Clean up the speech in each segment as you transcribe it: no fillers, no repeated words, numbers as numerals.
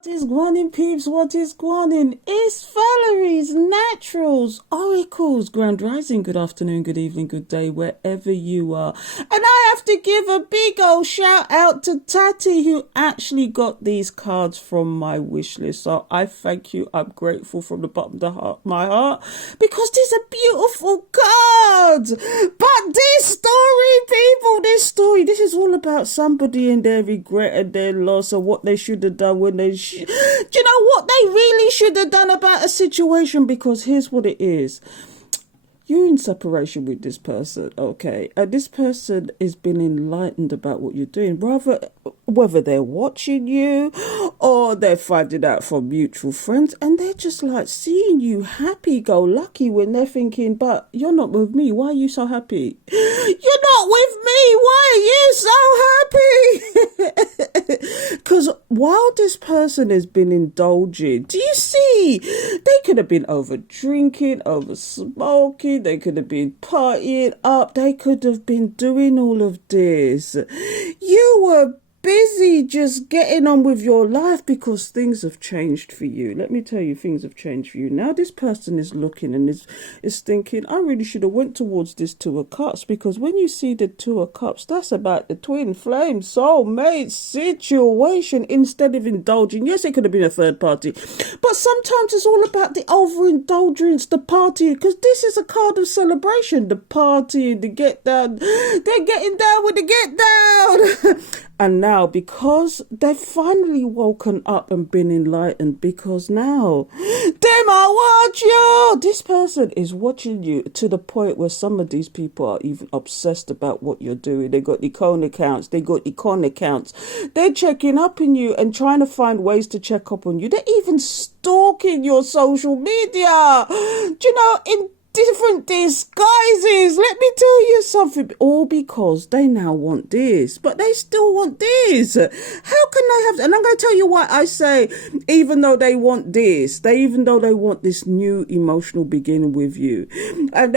What is guanin, peeps? What is guanin? It's Valerie's Naturals, Oracles, Grand Rising. Good afternoon, good evening, good day, wherever you are. And I have to give a big old shout out to Tati, who actually got these cards from my wish list. So I thank you. I'm grateful from the bottom of my heart, because these are beautiful cards. But this story, people, this is all about somebody and their regret and their loss, and what they should have done when they do you know what they really should have done about a situation? Because here's what it is. You're in separation with this person, okay? And this person has been enlightened about what you're doing, rather whether they're watching you or they're finding out from mutual friends, and they're just like seeing you happy-go-lucky when they're thinking, but you're not with me. Why are you so happy? You're not with me. Why are you so happy? Because while this person has been indulging, do you see? They could have been over drinking, over smoking. They could have been partying up. They could have been doing all of this. You were busy just getting on with your life because things have changed for you. Let me tell you, things have changed for you. Now this person is looking and is thinking, I really should have went towards this Two of Cups, because when you see the Two of Cups, that's about the twin flame soulmate situation instead of indulging. Yes, it could have been a third party, but sometimes it's all about the overindulgence, the party, because this is a card of celebration, the party, the get down. They're getting down with the get down. And now, because they've finally woken up and been enlightened, because now, them I watch you. This person is watching you to the point where some of these people are even obsessed about what you're doing. They got icon accounts. They got icon accounts. They're checking up on you and trying to find ways to check up on you. They're even stalking your social media. Do you know, in different disguises. Let me tell you something. All because they now want this, but they still want this. How can they have? And I'm going to tell you why I say, even though they want this, even though they want this new emotional beginning with you,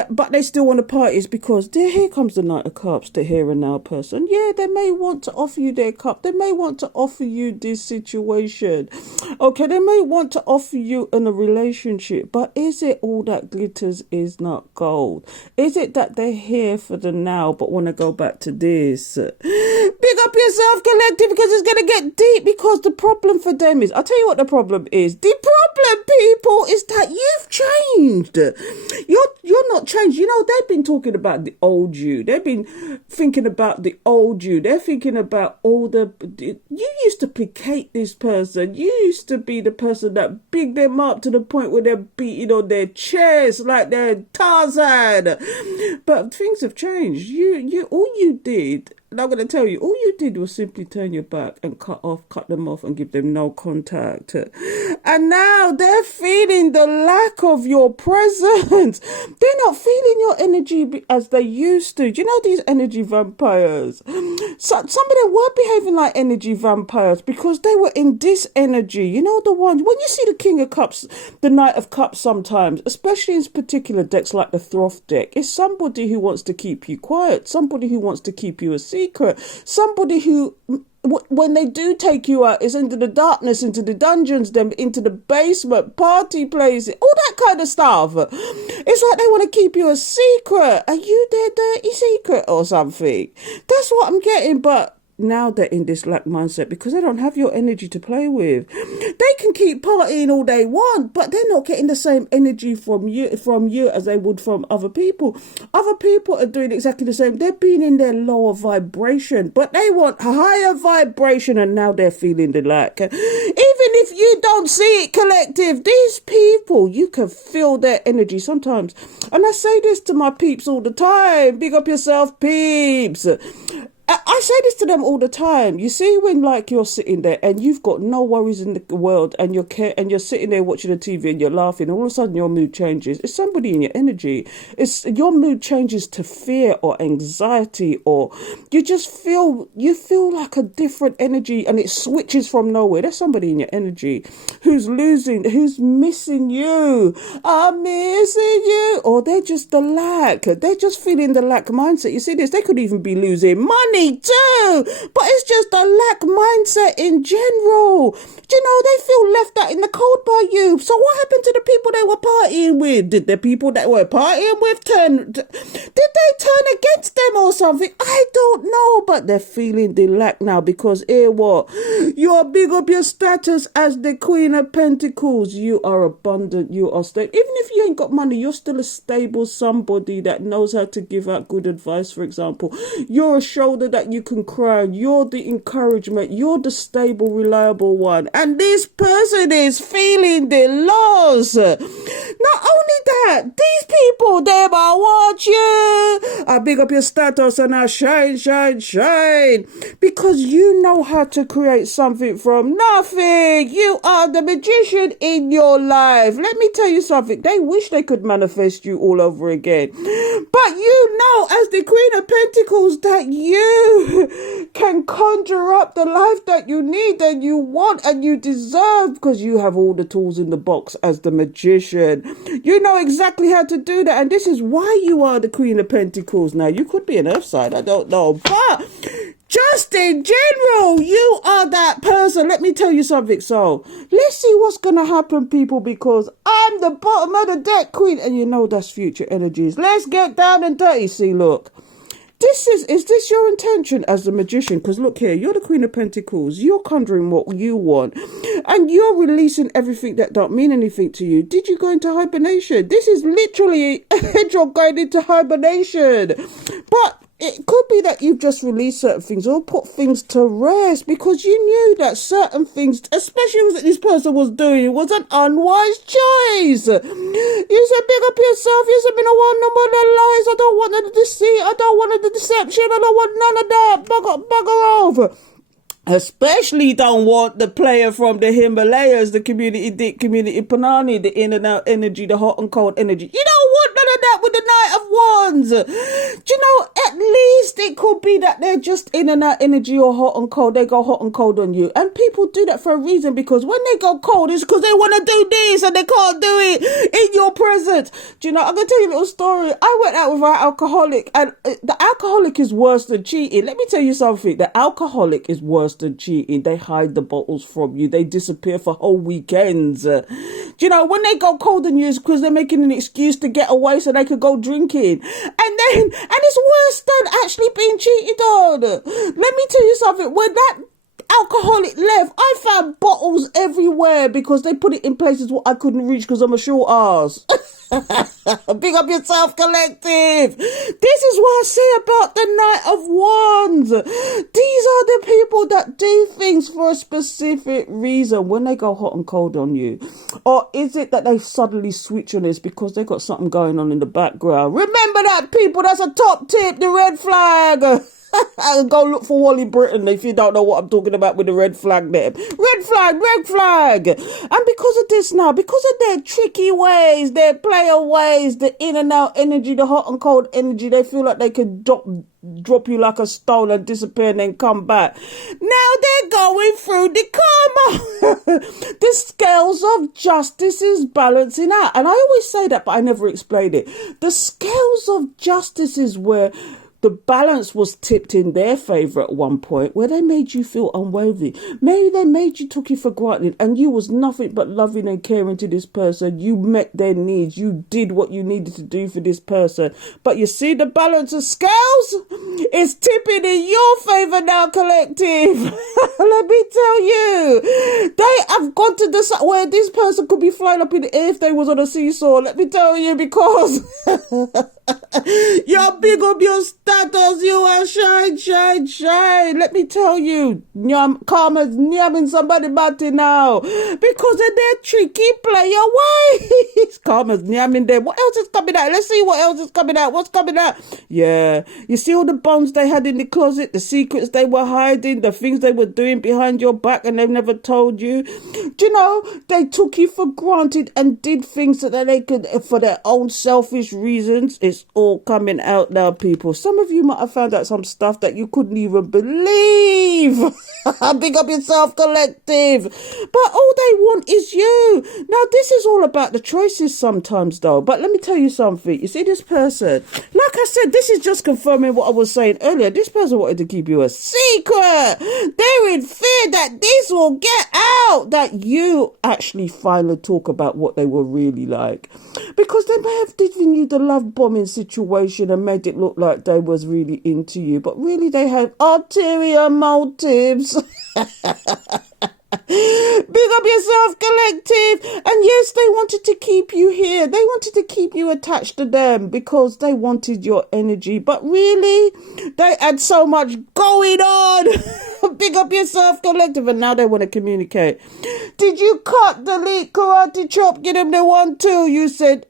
but they still want to party, is because here comes the Knight of Cups, the here and now person. Yeah, they may want to offer you their cup. They may want to offer you this situation. Okay, they may want to offer you in a relationship, but is it all that glitters is not gold? Is it that they're here for the now but want to go back to this? Big up yourself, collective, because it's going to get deep. Because the problem for them is, I'll tell you what the problem is. The problem, people, is that you've changed. You're not changed. You know, they've been talking about the old you. They've been thinking about the old you. They're thinking about all you used to placate this person. You used to be the person that bigged them up to the point where they're beating on their chest like they're Tarzan. But things have changed. All you did, and I'm going to tell you, all you did was simply turn your back and cut them off and give them no contact. And now they're feeling the lack of your presence. They're not feeling your energy as they used to. Do you know these energy vampires? Some of them were behaving like energy vampires because they were in this energy. You know, the ones, when you see the King of Cups, the Knight of Cups sometimes, especially in particular decks like the Throth deck, it's somebody who wants to keep you quiet, somebody who wants to keep you a secret, somebody who, when they do take you out, is into the darkness, into the dungeons, them into the basement, party places, all that kind of stuff. It's like they want to keep you a secret. Are you their dirty secret or something? That's what I'm getting. But now they're in this lack mindset because they don't have your energy to play with. They can keep partying all they want, but they're not getting the same energy from you as they would from other people. Other people are doing exactly the same. They're being in their lower vibration, but they want higher vibration, and now they're feeling the lack. Even if you don't see it, collective, these people, you can feel their energy sometimes. And I say this to my peeps all the time. Big up yourself, peeps. I say this to them all the time. You see, when like you're sitting there and you've got no worries in the world, and you're sitting there watching the TV and you're laughing, and all of a sudden your mood changes. It's somebody in your energy. It's your mood changes to fear or anxiety, or you feel like a different energy, and it switches from nowhere. There's somebody in your energy who's missing you. I'm missing you, or they're just the lack. They're just feeling the lack mindset. You see this? They could even be losing money. me too. But it's just a lack mindset in general. They feel left out in the cold by you. So what happened to the people they were partying with? Did the people that were partying with did they turn against them or something? I don't know, but they're feeling the lack now because hear what? You're big up your status as the Queen of Pentacles. You are abundant. You are stable. Even if you ain't got money, you're still a stable somebody that knows how to give out good advice, for example. You're a shoulder that you can cry on. You're the encouragement. You're the stable, reliable one. And this person is feeling the loss. Not only that, these people, they might watch you. I big up your status and I shine, shine, shine. Because you know how to create something from nothing. You are the magician in your life. Let me tell you something. They wish they could manifest you all over again. But you know, as the Queen of Pentacles, that you can conjure up the life that you need and you want and you deserve because you have all the tools in the box as the magician. You know exactly how to do that. And this is why you are the Queen of Pentacles. Now, you could be an earth sign, I don't know. But just in general, you are that person. Let me tell you something. So, let's see what's going to happen, people, because I'm the bottom of the deck queen. And you know that's future energies. Let's get down and dirty. See, look. Is this your intention as the magician? Because look here, you're the Queen of Pentacles. You're conjuring what you want. And you're releasing everything that don't mean anything to you. Did you go into hibernation? This is literally a hedgehog going into hibernation. But it could be that you've just released certain things or put things to rest because you knew that certain things, especially what this person was doing, was an unwise choice. You said, big up yourself. You said, I want no more than lies. I don't want the deceit. I don't want the deception. I don't want none of that. Bugger off. Especially don't want the player from the Himalayas, the community dick, community panani, the in and out energy, the hot and cold energy. You don't want none of that with the Knight of Wands. Do you know, at least it could be that they're just in and out energy or hot and cold. They go hot and cold on you. And people do that for a reason because when they go cold, it's because they want to do this and they can't do it in your presence. Do you know, I'm going to tell you a little story. I went out with an alcoholic and the alcoholic is worse than cheating. Let me tell you something. The alcoholic is worse than cheating. They hide the bottles from you. They disappear for whole weekends. Do you know, when they go cold on you, it's because they're making an excuse to get away so they could go drinking. And it's worse than actually being cheated on. Let me tell you something. When that alcoholic left, I found bottles everywhere because they put it in places what I couldn't reach because I'm a short ass. Big up yourself, collective. This is what I say about the Knight of Wands. These are the people that do things for a specific reason when they go hot and cold on you. Or is it that they suddenly switch on us because they got something going on in the background? Remember that, people. That's a top tip, the red flag. Go look for Wally Britain if you don't know what I'm talking about with the red flag there. Red flag, red flag. And because of this now, because of their tricky ways, their player ways, the in and out energy, the hot and cold energy, they feel like they could drop you like a stone and disappear and then come back. Now they're going through the karma. The scales of justice is balancing out. And I always say that, but I never explain it. The scales of justice is where the balance was tipped in their favour at one point where they made you feel unworthy. Maybe they made you, took you for granted and you was nothing but loving and caring to this person. You met their needs. You did what you needed to do for this person. But you see the balance of scales? It's tipping in your favour now, collective. Let me tell you. They have gone to the side where this person could be flying up in the air if they was on a seesaw. Let me tell you, because you're big up your status, you are shine, shine, shine. Let me tell you, karma's nyamming somebody batty now because of their tricky player ways. Karma's nyamming them. What else is coming out? Let's see what else is coming out. What's coming out? Yeah, you see all the bones they had in the closet, the secrets they were hiding, the things they were doing behind your back and they've never told you. Do you know, they took you for granted and did things so that they could, for their own selfish reasons. It's all coming out now, people. Some of you might have found out some stuff that you couldn't even believe. Big up yourself, collective. But all they want is you. Now, this is all about the choices sometimes, though. But let me tell you something. You see this person? Like like I said, this is just confirming what I was saying earlier. This person wanted to keep you a secret. They're in fear that this will get out, that you actually finally talk about what they were really like. Because they may have given you the love bombing situation and made it look like they was really into you, but really they had ulterior motives. Big up yourself, collective. And yes, they wanted to keep you here. They wanted to keep you attached to them because they wanted your energy. But really, they had so much going on. Big up yourself, collective. And now they want to communicate. Did you cut, delete, karate chop, get them the 1, 2? You said,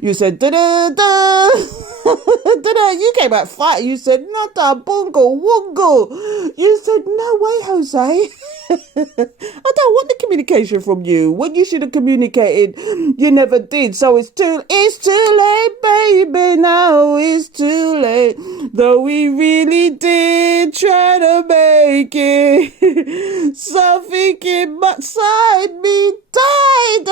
You said, da-da-da. Da-da. You came out fight. You said, not a bungle, wungle. You said, no way, Jose. I don't want the communication from you. When you should have communicated, you never did. So it's too late, baby. Now it's too late. Though we really did try to make it. Something inside me died.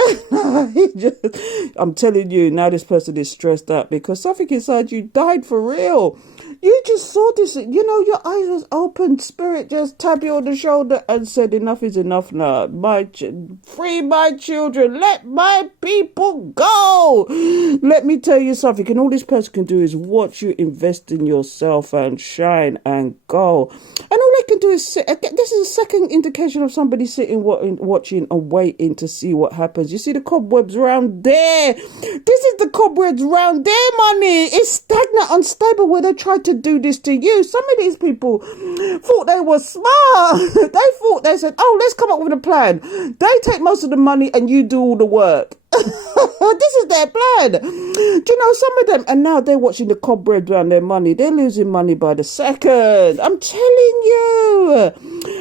I'm telling you, now this person is stressed out because something inside you died for real. You just saw this, your eyes was open, spirit just tapped you on the shoulder and said, enough is enough now. Free my children, let my people go. Let me tell you something, and all this person can do is watch you invest in yourself and shine and go. And all they can do is sit. This is a second indication of somebody sitting, watching and waiting to see what happens. You see the cobwebs around there. This is the cobwebs around their money. It's stagnant, unstable where they try to do this to you. Some of these people thought they were smart. They said, oh, let's come up with a plan. They take most of the money and you do all the work. This is their plan. Do you know, some of them, and now they're watching the cobwebs around their money. They're losing money by the second. I'm telling you.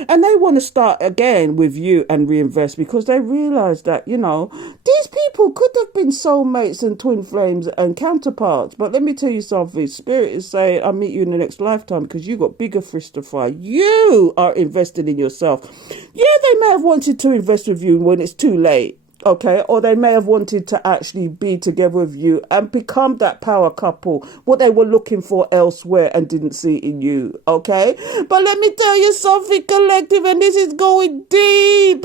And they want to start again with you and reinvest because they realize that, these people could have been soulmates and twin flames and counterparts. But let me tell you something. Spirit is saying, I'll meet you in the next lifetime because you got bigger fish to fry. You are invested in yourself. Yeah, they may have wanted to invest with you when it's too late. Okay, or they may have wanted to actually be together with you and become that power couple, what they were looking for elsewhere and didn't see in you, okay? But let me tell you something, collective, and this is going deep.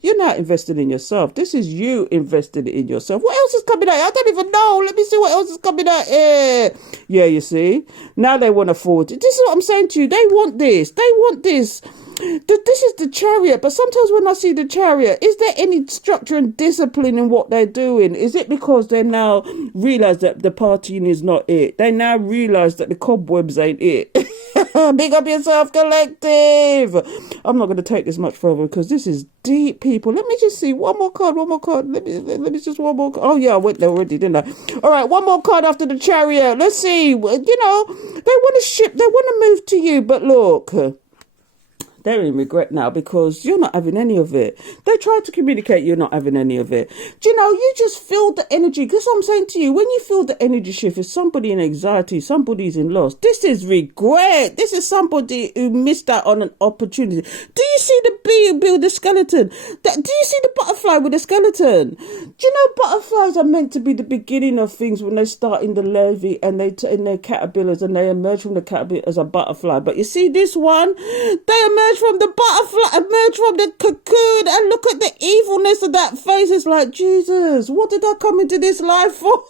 You're not invested in yourself. This is you invested in yourself. What else is coming out? I don't even know. Let me see what else is coming out here. Yeah, you see? Now they want to forward it. This is what I'm saying to you. They want this. They want this. This is the Chariot, but sometimes when I see the Chariot, is there any structure and discipline in what they're doing? Is it because they now realise that the partying is not it? They now realise that the cobwebs ain't it. Big up yourself, collective. I'm not going to take this much further because this is deep, people. Let me just see one more card. Let me just one more card. Oh yeah, I went there already, didn't I? All right, one more card after the Chariot. Let's see. They want to ship, they want to move to you, but look, they're in regret now because you're not having any of it. They tried to communicate, you're not having any of it. Do you just feel the energy? Because I'm saying to you, when you feel the energy shift, it's somebody in anxiety, somebody's in loss. This is regret. This is somebody who missed out on an opportunity. Do you see the bee build the skeleton? Do you see the butterfly with the skeleton? Do you know butterflies are meant to be the beginning of things when they start in the larvae and they in their caterpillars and they emerge from the caterpillar as a butterfly. But you see this one, they emerge from the butterfly, emerge from the cocoon, and look at the evilness of that face. It's like, Jesus, what did I come into this life for?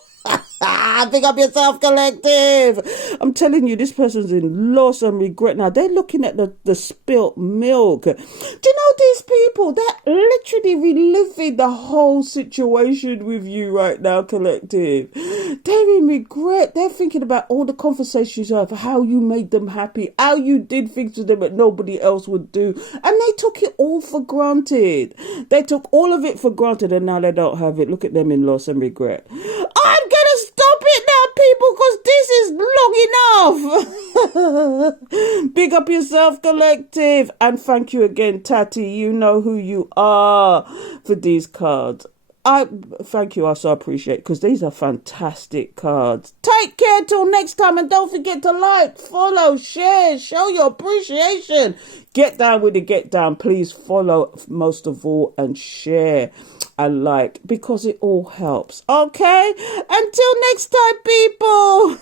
Pick up yourself, collective. I'm telling you, this person's in loss and regret now. They're looking at the spilt milk. Do you know these people? They're literally reliving the whole situation with you right now, collective. They're in regret. They're thinking about all the conversations you have, how you made them happy, how you did things to them that nobody else would do. And they took it all for granted. They took all of it for granted and now they don't have it. Look at them in loss and regret. I'm gonna stop it now, people, because this is long enough. Big up yourself, collective, and thank you again, Tati. You know who you are for these cards. I thank you. I so appreciate it because these are fantastic cards. Take care till next time, and don't forget to like, follow, share, show your appreciation. Get down with the get down. Please follow most of all and share. I like, because it all helps. Okay? Until next time, people.